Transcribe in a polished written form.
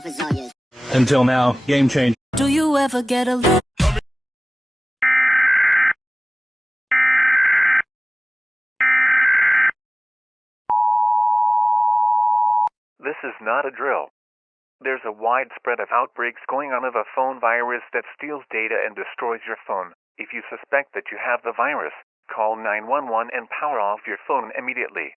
proof is all yours. Until now, game change. Do you ever get a look? This is not a drill. There's a wide spread of outbreaks going on of a phone virus that steals data and destroys your phone. If you suspect that you have the virus, call 911 and power off your phone immediately.